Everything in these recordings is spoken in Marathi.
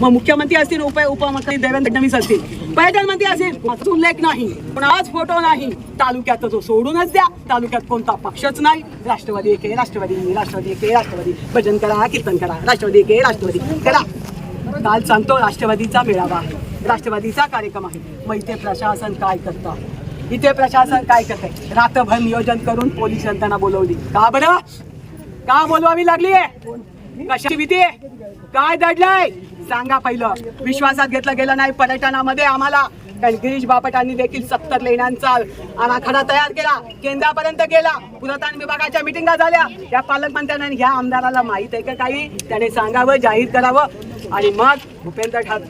मग मुख्यमंत्री असतील उप उपमुख्यमंत्री देवेंद्र फडणवीस असतील पर्यटन मंत्री असेल माझा उल्लेख नाही. पण आज फोटो नाही. तालुक्यात तो सोडूनच द्या. तालुक्यात कोणता पक्षच नाही. राष्ट्रवादी एक आहे राष्ट्रवादी राष्ट्रवादी एक आहे राष्ट्रवादी. भजन करा कीर्तन करा राष्ट्रवादी एक आहे राष्ट्रवादी. करा. काल सांगतो राष्ट्रवादीचा मेळावा आहे. राष्ट्रवादीचा कार्यक्रम आहे. मग इथे प्रशासन काय करतं? इथे प्रशासन काय करतंय? रात्रभर नियोजन करून पोलीस यंत्रणा बोलवली. का बरं? का बोलवावी लागली आहे कशी भीती आहे? काय दडलंय? सांगा पहिलं. विश्वासात घेतलं गेलं नाही पर्यटनामध्ये आम्हाला. कारण गिरीश बापटांनी देखील सत्तर लेण्यांचा आराखडा तयार केला. केंद्रापर्यंत गेला. पुरातन विभागाच्या मिटिंगा झाल्या. या पालकमंत्र्यांना ह्या आमदाराला माहीत आहे का काही? त्याने सांगावं जाहीर करावं. आणि मग भूपेंद्र ठाक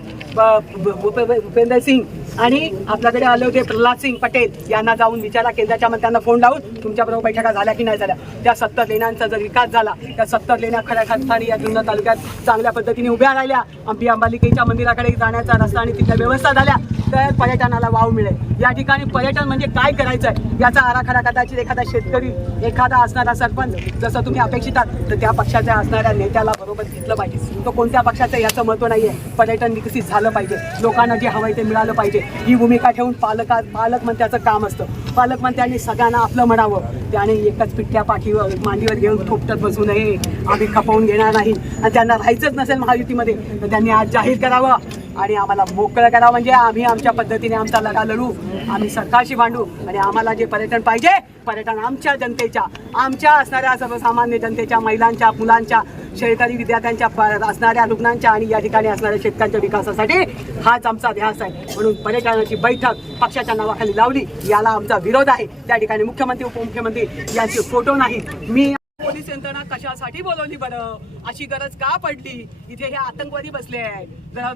भूपेंद्र सिंग आणि आपल्याकडे आले होते प्रल्हाद सिंग पटेल. यांना जाऊन विचारा केंद्राच्या मंत्र्यांना फोन लावून तुमच्याबरोबर बैठका झाल्या की नाही झाल्या. त्या सत्तर लेण्यांचा जर विकास झाला त्या सत्तर लेण्या खऱ्या खरस्थानी या जुन्नर तालुक्यात चांगल्या पद्धतीने उभ्या राहिल्या. अंबी अंबालिकेच्या मंदिराकडे जाण्याचा रस्ता आणि तिथल्या व्यवस्था झाल्या. तर पर्यटनाला वाव मिळेल. या ठिकाणी पर्यटन म्हणजे काय करायचं आहे याचा आराखडा कदाचित एखादा शेतकरी एखादा असणारा सरपंच जसं तुम्ही अपेक्षित आहात तर त्या पक्षाच्या असणाऱ्या नेत्याला बरोबर घेतलं पाहिजे. तो कोणत्या पक्षाचं याचं महत्त्व नाही आहे पर्यटन विकसित झालं पाहिजे. लोकांना जे हवं आहे ते मिळालं पाहिजे. ही भूमिका ठेवून पालका पालकमंत्र्याचं काम असतं. पालकमंत्र्यांनी सगळ्यांना आपलं म्हणावं. त्याने एकच पिठ्या पाठीवर मांडीवर घेऊन थोपटत बसू नये. आम्ही खपवून घेणार नाही. आणि त्यांना राहायचंच नसेल महायुतीमध्ये तर त्यांनी आज जाहीर करावं. आणि आम्हाला मोकळं करावं म्हणजे आम्ही आमच्या पद्धतीने आमचा लढा लढू. आम्ही सरकारशी भांडू आणि आम्हाला जे पर्यटन पाहिजे पर्यटन आमच्या जनतेच्या आमच्या असणाऱ्या सर्वसामान्य जनतेच्या महिलांच्या मुलांच्या शेतकरी विद्यार्थ्यांच्या असणाऱ्या रुग्णांच्या आणि या ठिकाणी असणाऱ्या शेतकऱ्यांच्या विकासासाठी हाच आमचा ध्यास आहे. म्हणून पर्यटनाची बैठक पक्षाच्या नावाखाली लावली. याला आमचा विरोध आहे. त्या ठिकाणी मुख्यमंत्री उपमुख्यमंत्री यांचे फोटो नाही. मी पोलीस यंत्रणा कशासाठी बोलवली बरं? अशी गरज का पडली? इथे हे आतंकवादी बसले आहेत. जरा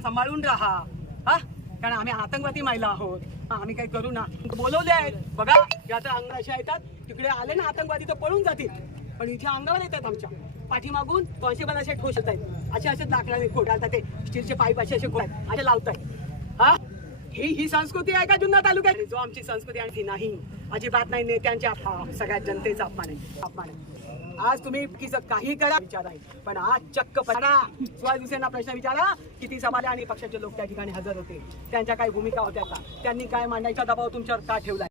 सांभाळून राहा. हा? कारण आम्ही आतंकवादी महिला आहोत. आम्ही काही करू ना. बोलवले आहेत. बघा या तर अंग अशा येतात. तिकडे आले ना आतंकवादी तर पळून जातील. पण इथे अंगावर येतात आमच्या. पाठीमागून कॉन्स्टेबल असे ठोस येत आहेत. असे असे लाकडाने ते स्टीलचे पाईप असे असे खोट आहेत. असे लावतायत. ही ही संस्कृती आहे का जुन्नर तालुक्यात? जो आमची संस्कृती आणि ती नाही. अजिबात नाही नेत्यांच्या हा, सगळ्या जनतेचा अपमान आहे. अपमान आहे. आज तुम्ही किस काही करा विचार आहे. पण आज चक्क पडा सुभाष दिवसेंना प्रश्न विचारा किती समाज आणि पक्षाचे लोक त्या ठिकाणी हजर होते. त्यांच्या काही भूमिका होत्या का? त्यांनी काय मांडायचा दबाव तुमच्यावर का ठेवलाय?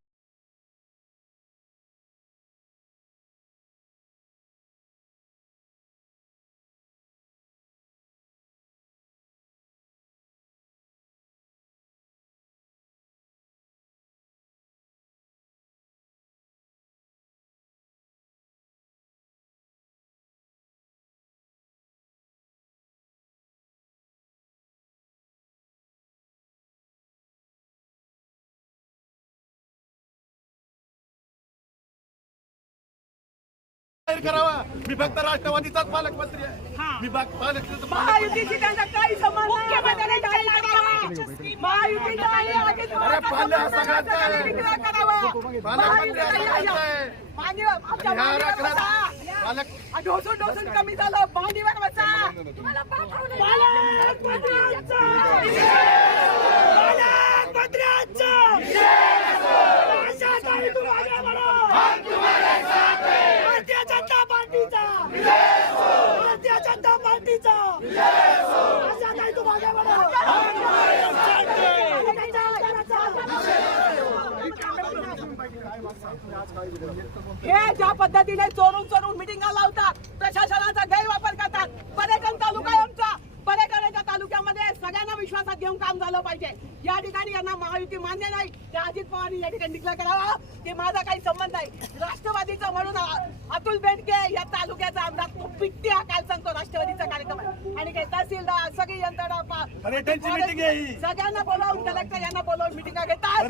करावा मी फक्त राष्ट्रवादीचाच पालकमंत्री आहे मी महायुतीशी त्यांचा काही संबंध नाही. महायुतीचा आणि अजित अरे पाल्य सगळ्यांचा आहे. विक्रय करावा. पालकमंत्री हा सगळ्यांचा आहे. मांडीवर आमच्या ह्या मांडीवर आराखड्यात बसा. पालक आ, ढोसून ढोसून कमी झालं मांडीवर बसा तुम्हाला पाठवलं. पालकमंत्र्यांचा. पालकमंत्र्यांचा. अशासाठी तू आगे बढ़ो. भारतीय जनता पार्टीचा भारतीय जनता पार्टीचा. तू मागे हे ज्या पद्धतीने चोरून चोरून मिटिंगा लावतात प्रशासनाचा गैरवापर करतात पर्यटन तालुका आहे आमचा पर्यटनाच्या तालुक्यामध्ये सगळ्यांना विश्वासात घेऊन काम झालं पाहिजे या ठिकाणी यांना महायुती मान्य नाही त्या अजित पवारांनी या ठिकाणी डिक्लेअर करावा की माझा काही संबंध नाही. राष्ट्रवादीचा म्हणून अतुल बेनके या तालुक्याचा आमदार तो पिट्टी हा काल सांगतो राष्ट्रवादीचा कार्यक्रम आहे. आणि काही तहसीलदार सगळी यंत्रणा. सगळ्यांना बोलावून कलेक्टर यांना बोलावून मिटिंगा घेतात?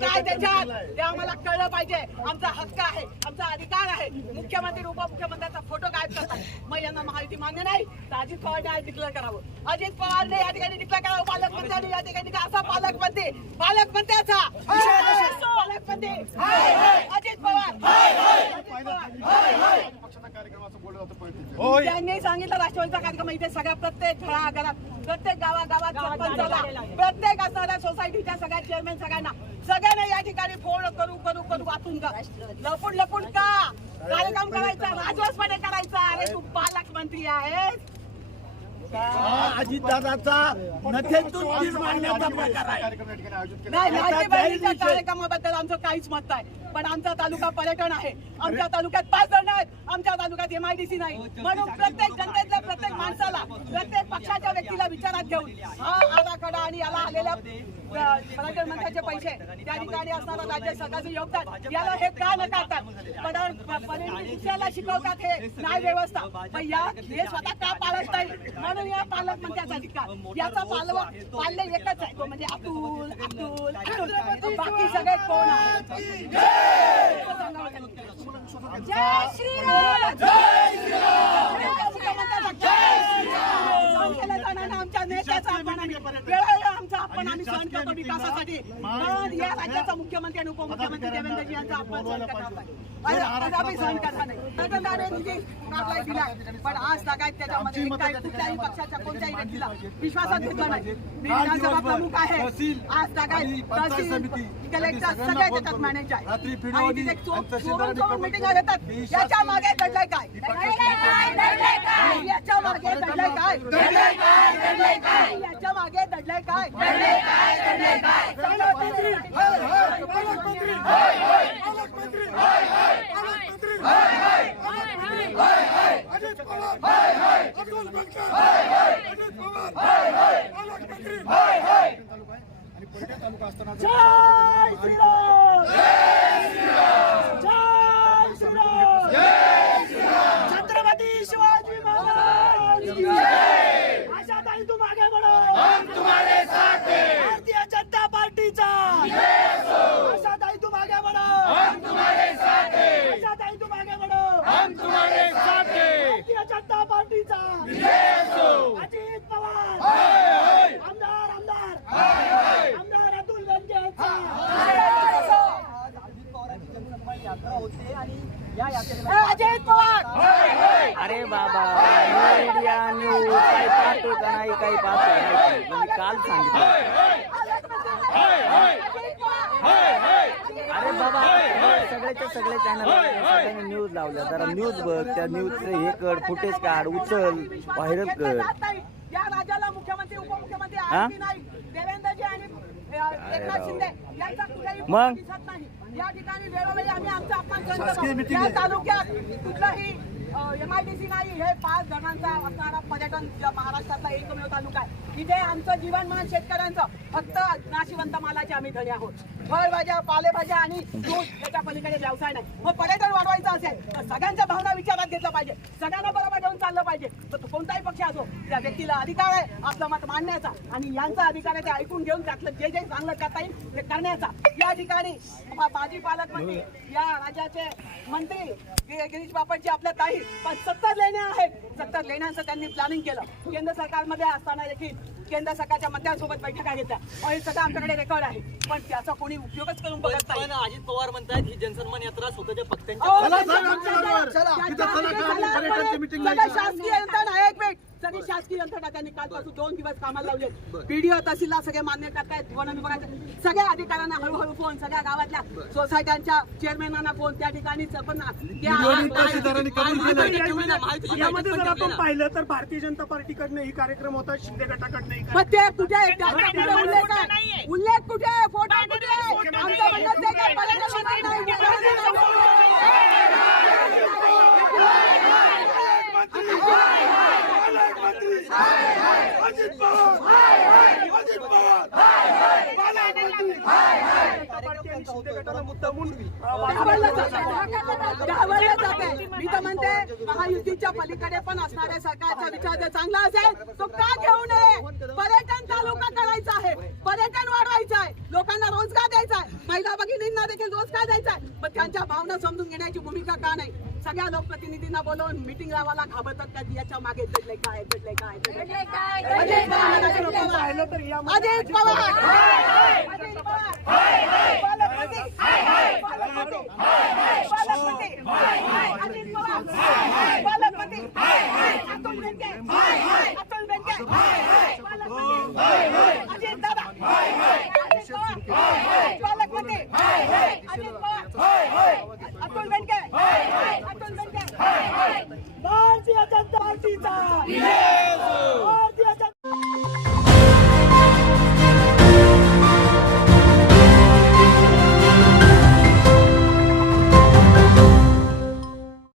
काय त्याच्यात. ते आम्हाला कळलं पाहिजे. आमचा हक्क आहे आमचा अधिकार आहे. मुख्यमंत्री उपमुख्यमंत्र्यांचा फोटो गायब करतात मग यांना महायुती मान्य नाही तर अजित पवारने आज डिक्लेअर करावं. अजित पवारने या ठिकाणी डिक्लेअर करावं. पालकमंत्र्यांनी या ठिकाणी असा पालकमंत्री? पालकमंत्र्याचा. पालकमंत्री. अजित पवार अजित पवार पक्षाचा कार्यक्रम असं बोललं जातं पळते होय त्यांनी सांगितलं राष्ट्रवादीचा कार्यक्रम इथे सगळ्या प्रत्येक घराघरात प्रत्येक गावागावात सरपंचाला प्रत्येक असणाऱ्या सोसायटीच्या सगळ्या चेअरमॅन सगळ्यांना. सगळ्यांना या ठिकाणी फोन करू करू करू वाचून का लपून लपून का? कार्यक्रम करायचा राजवासपणे करायचा. अरे तू पालकमंत्री आहेस. अजितदादाचा नथेतून तीर मारण्याचा प्रकार आहे. नाही कार्यक्रमाबद्दल आमचं काहीच मत नाही. पण आमचा तालुका पर्यटन आहे. आमच्या तालुक्यात पाच धरण आहेत. आमच्या तालुक्यात एमआयडीसी नाही. म्हणून प्रत्येक जनतेतल्या प्रत्येक माणसाला प्रत्येक पक्षाच्या व्यक्तीला विचारात घेऊन हा आराखडा आणि याला आलेल्या पर्यटन मंत्र्याचे पैसे त्या ठिकाणी असणारं राज्य सरकारचं योगदान याला हे का शिकवतात हे न्याय व्यवस्था पण या हे स्वतः का पाळत नाही म्हणून या पालकमंत्र्याचा अधिकार. याचा पालवा पाल्य एकच आहे. तो म्हणजे अतुल अतुल अतुल. बाकी सगळे कोण जय श्रीराम केलं जाणारं आमच्या नेत्याचा अपमान आणि वेळोवेळी आमचा अपमान करतो विकासासाठी पण या राज्याचा मुख्यमंत्री आणि उपमुख्यमंत्री देवेंद्रजी यांचा अपमान सहन करणार नाही. आणि आज आम्ही सहन करणार नाही. सरकारने निधी काढलाय दिलाय पण आज सगळ्यात त्याच्यामध्ये काही कुठल्याही पक्षाच्या कोणत्याही व्यक्तीला विश्वासात घेतलं नाही. मी विधानसभा प्रमुख आहे. आज सगळ्यात तहसील कलेक्टर सगळे त्याच्यात मॅनेज आहे आणि तिथे चोर- चोरून चोरून मिटिंग घेतात याच्या मागे दडलंय काय? याच्या मागे दडलंय काय? याच्या मागे दडलंय काय? जय श्रीराम जय श्रीराम छत्रपती शिवाजी महाराज की जय. आशाताई तुम आगे बढ़ो भारतीय जनता पार्टीचा आशाताई तुम आगे बढ़ो आशाताई तुम आगे बढ़ो भारतीय जनता पार्टीचा अजित पवार आमदार आमदार आमदार अतुल बेनके अजित पवार! अरे बाबा मीडिया न्यूज काही पाहतो का नाही काही पाहतो नाही पण मी काल सांगितलं. अरे बाबा सगळ्याच्या सगळे चॅनल सगळ्यांनी न्यूज लावल्या जरा न्यूज बघ त्या न्यूजचं हे कर फुटेज काढ उचल व्हायरल कर. या राज्याला मुख्यमंत्री उपमुख्यमंत्री हा? देवेंद्रजी आणि अ, एकनाथ शिंदे यांचा कुठलाही मग? या ठिकाणी वेळोवेळी आम्ही आमचा अपमान सहन शासकीय करतो meeting या आहे. तालुक्यात कुठलाही एमआयडीसी नाही हे पाच जणांचा असणारा पर्यटन महाराष्ट्रातला एकमेव तालुका आहे. इथे आमचं जीवनमान शेतकऱ्यांचं फक्त नाशिवंत मालाचे आम्ही धनी आहोत. फळभाज्या पालेभाज्या आणि दूध याच्या पलीकडे व्यवसाय नाही. मग पर्यटन वाढवायचं असेल तर सगळ्यांच्या भावना विचारात घेतलं पाहिजे. सगळ्यांना बरोबर पाहिजे. तर तो कोणताही पक्ष असो त्या व्यक्तीला अधिकार आहे आपलं मत मांडण्याचा. आणि यांचा अधिकार आहे ते ऐकून घेऊन त्यातलं जे जे चांगलं करता येईल ते करण्याचा. या ठिकाणी माजी पालकमंत्री या राज्याचे मंत्री गिरीश बापटजी आपल्या ताई. पण सत्तर लेण्या आहेत. सत्तर लेण्यांचं त्यांनी प्लॅनिंग केलं. केंद्र सरकारमध्ये असताना देखील केंद्र सरकारच्या मंत्र्यांसोबत बैठका घेतल्या. आणि हे सगळं आमच्याकडे रेकॉर्ड आहे. पण त्याचा कोणी उपयोगच करून बघत नाही. पण अजित पवार म्हणतात ही जनसन्मान यात्रा स्वतःच्या पक्षांच्या. शासकीय यंत्रणा एक मिनिट. सगळी शासकीय यंत्रणा त्यांनी कालपासून दोन दिवस कामाला लावले पीडीओ तहसीलला सगळे मान्य वन विभागाचे सगळ्या अधिकाऱ्यांना हळूहळू फोन सगळ्या गावातल्या सोसायट्यांच्या चेअरमॅनांना फोन त्या ठिकाणी यामध्ये जर आपण पाहिलं तर भारतीय जनता पार्टीकडनं ही कार्यक्रम होता शिंदे गटाकडनं ही ते कुठे आहे? त्याचा कुठे उल्लेख कुठे फोटो कुठे आहे आमचं म्हणणं ते काय पर्यटन मंत्री नाही. अजित पवार अजित पवार पार्टी आणि मी तर म्हणते महायुतीच्या पलीकडे पण असणाऱ्या सरकारचा विचार जर चांगला असेल तो का घेऊ नये? पर्यटन तालुका करायचा आहे? पर्यटन वाढवायचं आहे. लोकांना रोजगार द्यायचा आहे. महिला भगिनींना देखील रोजगार द्यायचा आहे. पण त्यांच्या भावना समजून घेण्याची भूमिका का नाही? सगळ्या लोकप्रतिनिधींना बोलवून मिटिंग लावायला घाबरतात का? याच्या मागे दडले काय? दडले काय? दडले काय? अजित पवार. पाहिलं तर